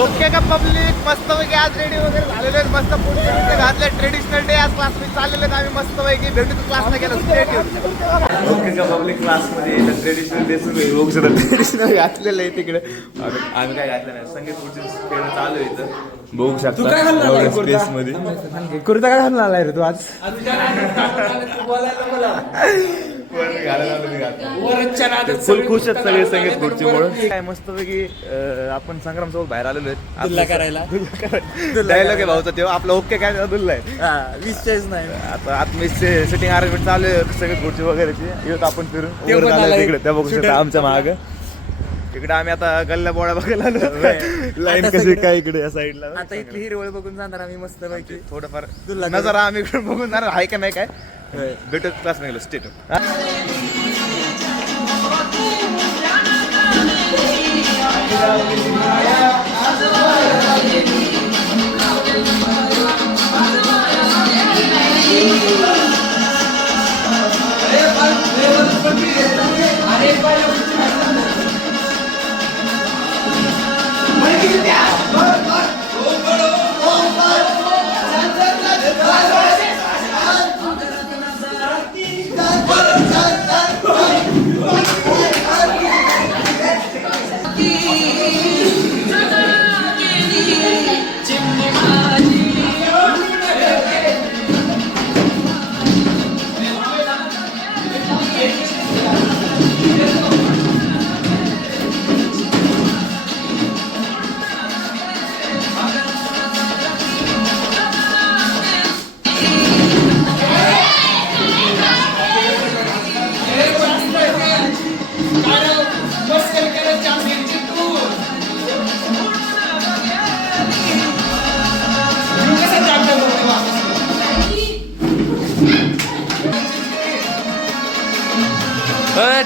Okay का public मस्तपैकी आज रेडी वगैरे झालेले आहेत, मस्त पुढचे घातले ट्रेडिशनल डे आज क्लास मध्ये चाललेले आहेत. आम्ही मस्तपैकी भेटू क्लासला गेलो. ओके का पब्लिक क्लासमध्ये ट्रेडिशनल डे सुरू आहे. लोक सुद्धा ट्रेडिशनल घातलेलं आहे तिकडे. आम्ही काय घातलं नाही, संगीत पुढचे खेळ चालू आहे इथं बघू शकता स्पेस मध्ये. कुर्ता काय घालून आलाय रे तू आज? फुल खुश आहेत सगळे संगीत खुर्चीमुळे. काय मस्तपैकी आपण संग्राम सोबत बाहेर आलेलो आहेत करायला. डायलॉग आहे भाऊचा तेव्हा आपला ओके काय दुल्ला आहे. विषयच नाही. आता आतमध्ये सिटिंग अरेंजमेंट चालू आहे संगीत खुर्ची वगैरेची. येतो आपण फिरून तिकडे त्या बघू शकता आमच्या माग. इकडे आम्ही आता गल्ल्या बोळ्या बघायला आलो. लाईन कशी काय इकडे या साईडला. आता इथली हिरवळ बघून जाणार आम्ही मस्त पैकी. थोडंफार नजरा आम्ही इकडे बघून जाणार आहे का नाही काय. भेटत क्लास गेलो स्टेट.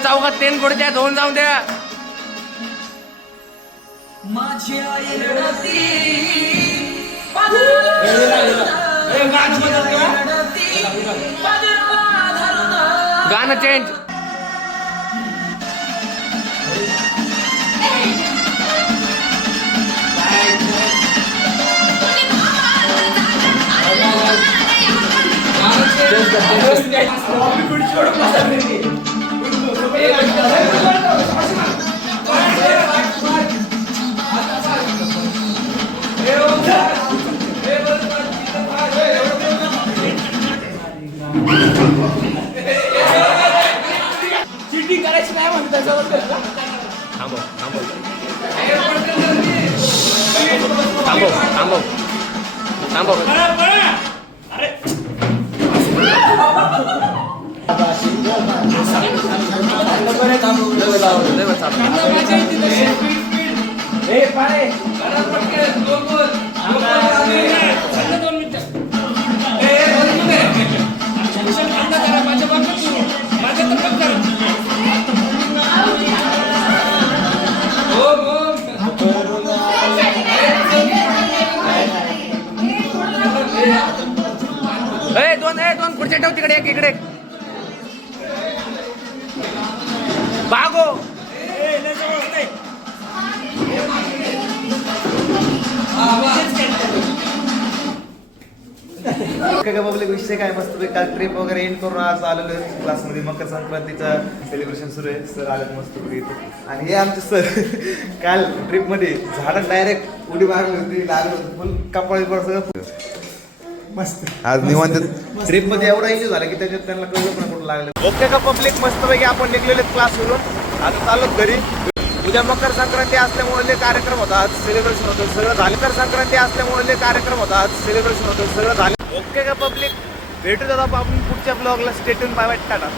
चौकात तेन पुढे द्या, धुवून जाऊन द्या. गाणं चेंज. चिटिंग करायची नाही म्हणून त्याच्याबद्दल थांबव थांबव थांबव थांबव थांबव. दोन पुढच्या ठेव तिकडे एक इकडे बागो. पब्लिक विषय काय मस्त काल ट्रिप वगैरे एंड करून आज आलेलो क्लासमध्ये. मकर संक्रांतीचं सेलिब्रेशन सुरू आहे. सर आले मस्त इथे. आणि हे आमचे सर काल ट्रिप मध्ये झाडात डायरेक्ट उडी मारली होती. लागलं फुल कपाळी सगळं मस्त. आज निवांत ट्रिप मध्ये एवढा एन्जॉय झाला की त्याच्यात त्यांना कळलं पण कुठं लागलं. ओके का पब्लिक मस्तपैकी आपण निघलेले क्लास वरून आता चालू घरी. उद्या मकर संक्रांती असल्यामुळे कार्यक्रम होता, आज सेलिब्रेशन होतं सगळं झालं. मकर संक्रांती असल्यामुळे कार्यक्रम होता, आज सेलिब्रेशन होतं सगळं झालं. ओके का पब्लिक भेटू दादा आपण पुढच्या ब्लॉगला. Stay tune. Bye bye, Tata.